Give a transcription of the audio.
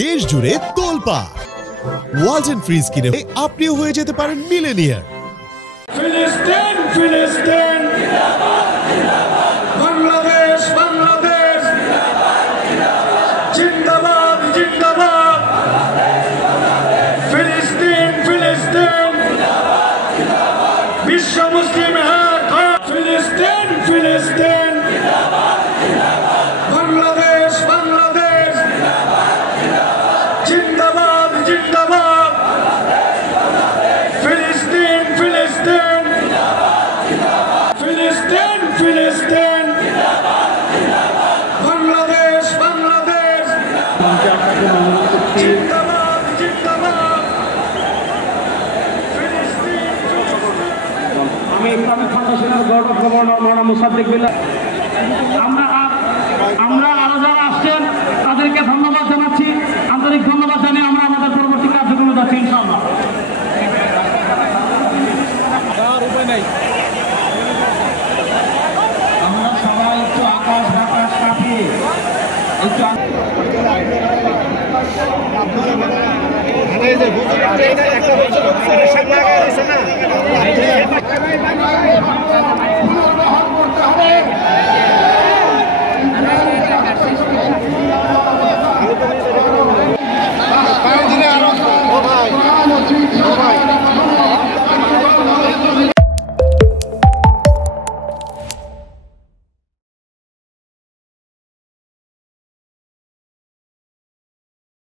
দেশ জুড়ে তোলপাড় ওয়ালটন ফ্রিজ কিনে আপনিও হয়ে যেতে পারেন মিলেনিয়ার। ফিলিস্তিন ফিলিস্তিন বাংলাদেশ বাংলাদেশ জিন্দাবাদ জিন্দাবাদ ফিলিস্তিন ফিলিস্তিন বিশ্ব মুসলিম এক ফিলিস্তিন ফিলিস্তিন বাংলাদেশ বাংলাদেশ জিন্দাবাদ জিন্দাবাদ ফিলিস্তিন ফিলিস্তিন ফিলিস্তিন ফিলিস্তিন বাংলাদেশ বাংলাদেশ জিন্দাবাদ জিন্দাবাদ ফিলিস্তিন আমি ইসলামিক ফাউন্ডেশনের গভর্নর মাওলানা মুসাদ্দিক বিল্লাহ আমরা আরো যারা আসছেন তাদেরকে ধন্যবাদ জানাচ্ছি, আন্তরিক ধন্যবাদ জানিয়ে আমরা আমাদের পরবর্তী কার্যক্রমে যাচ্ছি ইনশাআল্লাহ। আমরা সবাই একটু আকাশ বাতাস কাটিয়ে একটু